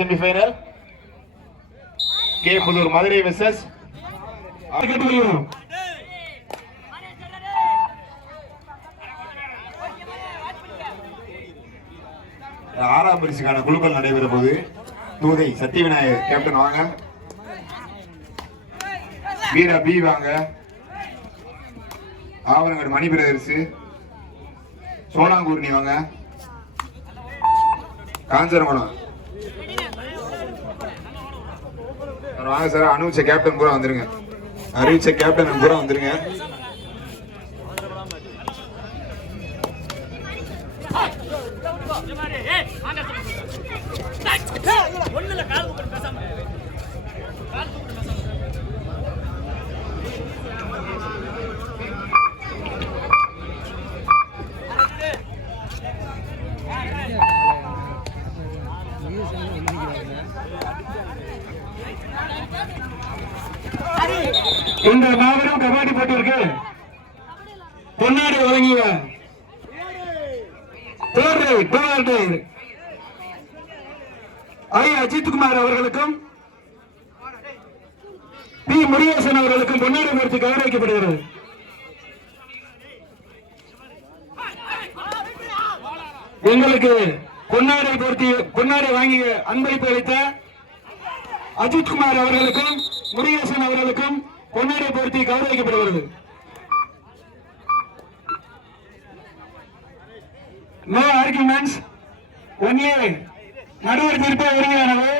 Semi-final K Puthur Madurai versus ஆறாம் பரிசுக்கான குழுக்கள் நடைபெற போது தூதை சத்தியவிநாயகர் கேப்டன் வாங்க, வீரா பி வாங்க, ஆவரங்கர் மணி பிரதர்ஸ், சோனாங்கூர்னி வாங்க, காஞ்சரகுணம் வாங்க சார். அனுபவிச்ச கேப்டன் பூரா வந்துருங்க, அறிவிச்ச கேப்டன் பூரா வந்துருங்க. இந்த மாபெரும் கபாடி போட்டிற்கு பொன்னாடி வழங்கிய ஐ அஜித்குமார் அவர்களுக்கும் பி முருகேசன் அவர்களுக்கும் பொன்னாடி மூர்த்தி கௌரவிக்கப்படுகிறது. எங்களுக்கு பொன்னாடை வாங்கிய அன்பளிப்பு அளித்த அஜித்குமார் அவர்களுக்கும் முருகேசன் அவர்களுக்கும் பொன்னாடை பொருத்தி கௌரவிக்கப்படுகிறது. நோ ஆர்குமெண்ட்ஸ், ஒன்லி நடுவர் தீர்ப்பே உரிமையானது.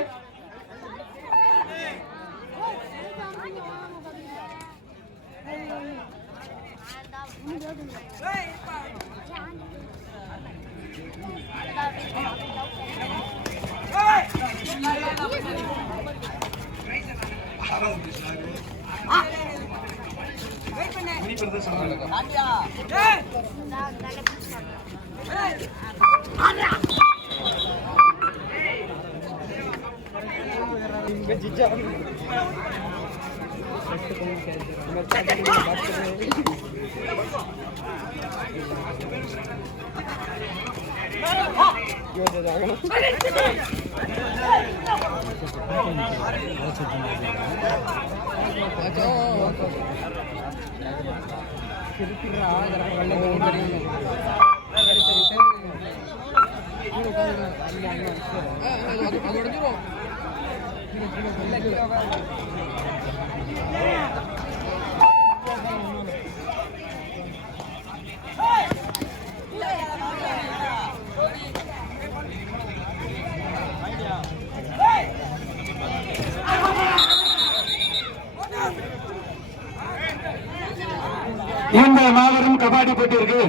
இந்த மாபெரும் கபாடி போட்டியிருக்கு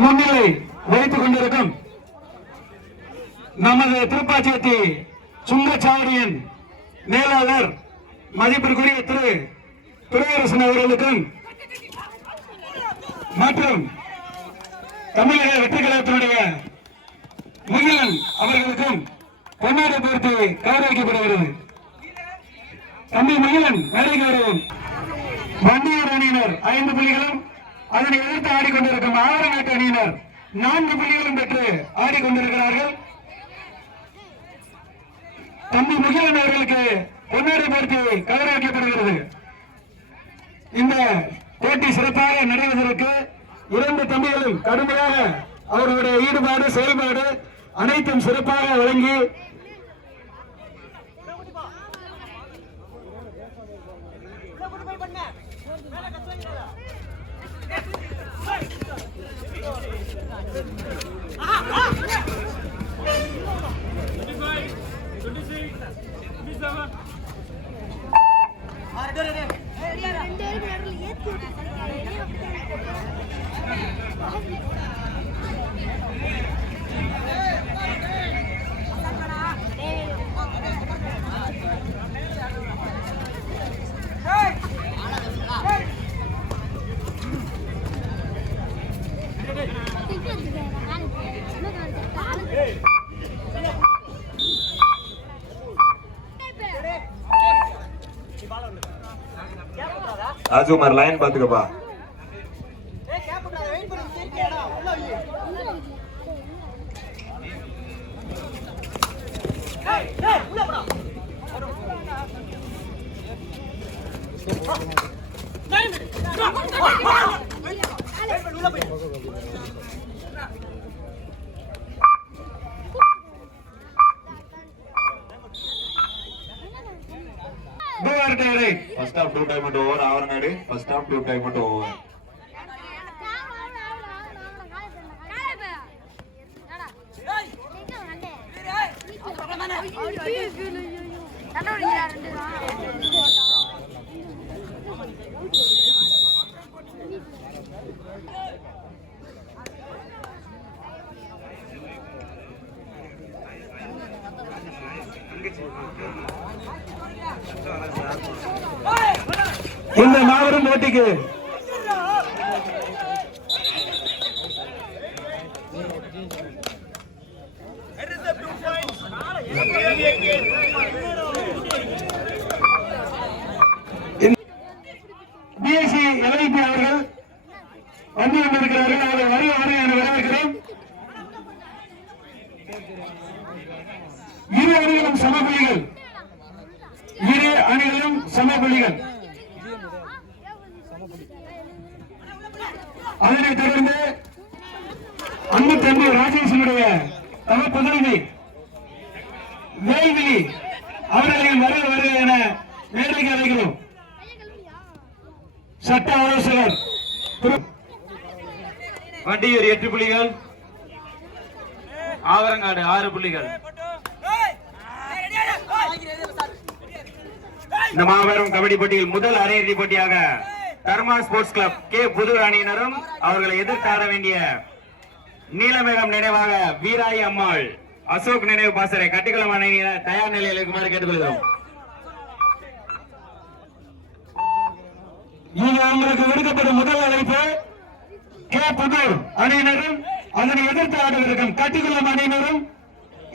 முன்னிலை வைத்துக் கொண்டிருக்கும் நமது திருப்பாச்சேத்தி சுங்கச்சாவடியின் மேலாளர் மதிப்பிற்குரிய திரு துரையரசன் அவர்களுக்கும் மற்றும் தமிழக வெற்றி கழகத்தினுடைய முகிலன் அவர்களுக்கும் பொன்னாடை பொறுத்து கௌரவிக்கப்படுகிறது. தம்பி மகிழன் வருகிறோம். வண்டியூர் அணியினர் 5 புள்ளிகளும் அதனை எதிர்த்து ஆடிக்கொண்டிருக்கும் ஆவரங்காட்டு அணியினர் 4 புள்ளிகளும் பெற்று ஆடிக்கொண்டிருக்கிறார்கள். தம்பி மகிழன் அவர்களுக்கு பொன்னாடை பொறுத்து கௌரவிக்கப்படுகிறது. இந்த போட்டி சிறப்பாக நடைபெறுவதற்கு 2 தம்பிகளும் கடுமையாக அவர்களுடைய ஈடுபாடு செயல்பாடு அனைத்தும் சிறப்பாக வழங்கி ராஜ்குமார் லைன் பாத்துக்கப்பா. First half 2 time and over Avarangadu first half 2 time and over இந்த மாபெரும் போட்டிக்கு பிஎஸ்சி எல்ஐபி அவர்கள் வந்து கொண்டிருக்கிறார்கள். அவர்கள் வருக என வரவேற்கிறோம். இரு அணிகளும் சமபுள்ளிகள், இரு அணிகளும் சமபுள்ளிகள். அதனைத் தொடர்ந்து அன்பு தம்பி ராஜேஷனுடைய தவப்பதவி வேல்விழி அவர்களின் வருக என மேடைக்கு அழைக்கிறோம். சட்ட ஆலோசகர் வண்டியூர் 8 புள்ளிகள், ஆவரங்காடு 6 புள்ளிகள். இந்த மாபெரும் கபடி போட்டியில் முதல் அரையிறுதி போட்டியாக தர்மா ஸ்போர்ட்ஸ் கிளப் கே புதூர் அணியினரும் அவர்களை எதிர்த்தாட வேண்டிய நீலமேகம் நினைவாக வீராய் அம்மாள் அசோக் நினைவு பாசறை கட்டிக்குளம் அணியினர் தயார் நிலையில் இருக்குமாறு கேட்டுக்கொள்கிறோம். இது உங்களுக்கு விடுக்கப்படும் முதல் அழைப்பு. கே புதூர் அணியினரும் அதனை எதிர்த்து ஆடுவதற்கும் கட்டிக்குளம் அணியினரும்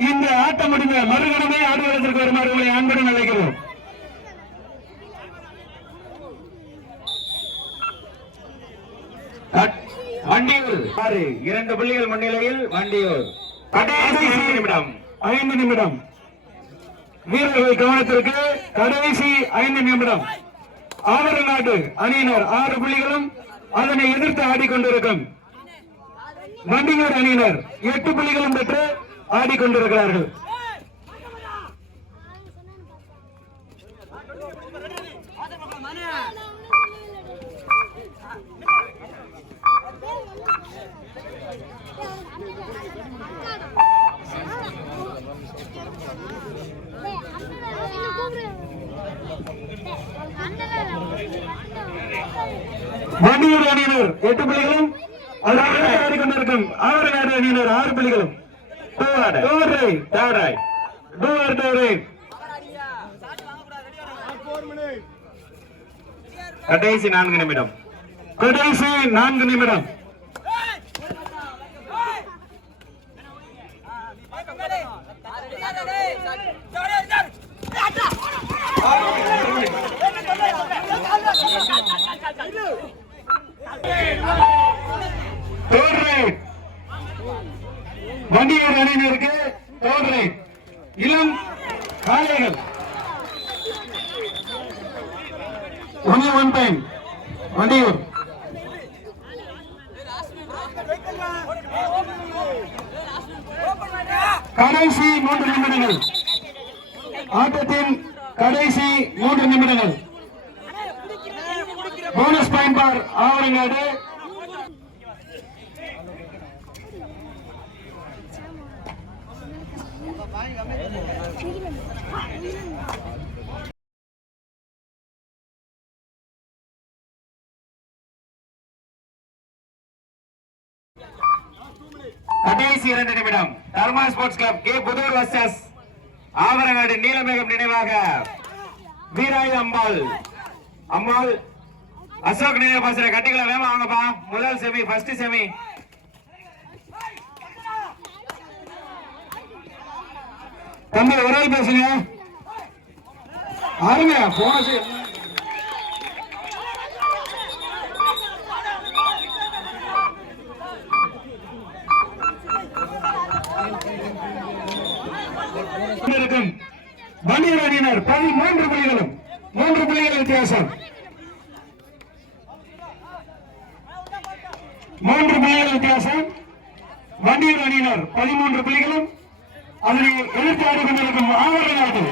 இந்த ஆட்டம் முடிந்த மறுகணமே ஆடுவதற்கு வருமாறு உங்களை அன்புடன் அழைக்கிறோம். வண்டியூர் 2 புள்ளிகள் முன்னிலையில் வண்டியூர் கடைசி நிமிடம் 5 நிமிடம். வீரர்கள் கவனத்திற்கு கடைசி 5 நிமிடம். ஆவரநாடு அணியினர் 6 புள்ளிகளும் அதனை எதிர்த்து ஆடிக்கொண்டிருக்கும் வண்டியூர் அணியினர் 8 புள்ளிகளும் பெற்று ஆடிக்கொண்டிருக்கிறார்கள். வண்டியூர் அணியினர் 8 புள்ளிகளும் ஆடிக்கொண்டிருக்கும் ஆவரநாடு அணியினர் 6 புள்ளிகளும். கடைசி 4 நிமிடம். கடைசி 4 நிமிடம். வண்டியூர் அணியினருக்கு தோல்றை இளம் காளைகள் ஒன்லி ஒன் டைம். வண்டியூர் கடைசி 3 நிமிடங்கள். ஆட்டத்தின் கடைசி 3 நிமிடங்கள். Bonus point for Avarangadu. கடைசி 2 நிமிடம். Dharma sports club K Pudur versus Avarangadu Neelamegam நினைவாக வீராய் அம்மாள் அசோக் நினைவு பாசறை கட்டிக்குளம். வேமா வாங்கப்பா. முதல் செமி, ஃபர்ஸ்ட் செமி. தம்பி ஒரு ஆள் பேசுங்க. ஆருங்க போனஸ் வண்டியூர் அணியினர் 13 புள்ளிகளும் 3 புள்ளிகள் வித்தியாசம். 3 புள்ளிகள் வித்தியாசம். வண்டியூர் அணியினர் 13 புள்ளிகளும் அதனை எதிர்த்து ஆடிக்கொண்டிருக்கும் ஆவரநாடு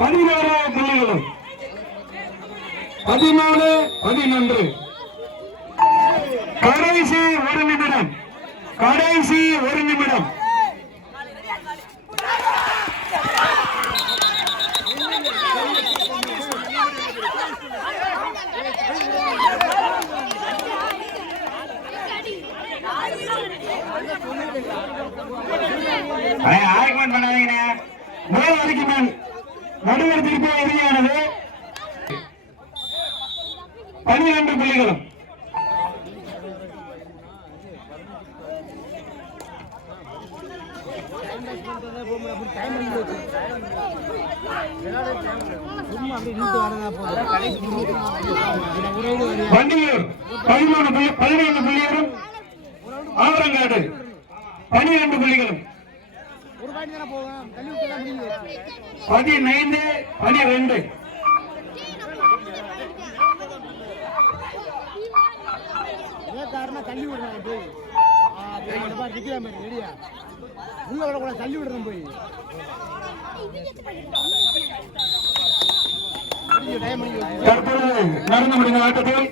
11 புள்ளிகளும் 13-11. கடைசி ஒரு நிமிடம். ஆர்குமெண்ட் பண்ணாதீங்கண்ணே. முதல் வரைக்கும் மேல் நடுவர் தீர்ப்பு இறுதியானது. 12 புள்ளிகளும். வண்டியூர் 11 புள்ளிகளும். ஆவரங்காடு 12 புள்ளிகளும். 15-12. தள்ளி விடுறேன் போய் நிக்கிற மாதிரி ரெடியா உள்ள விட கூட தள்ளி விடுறேன் போய் தற்பொழுது நடந்து முடிந்த ஆட்டத்தில்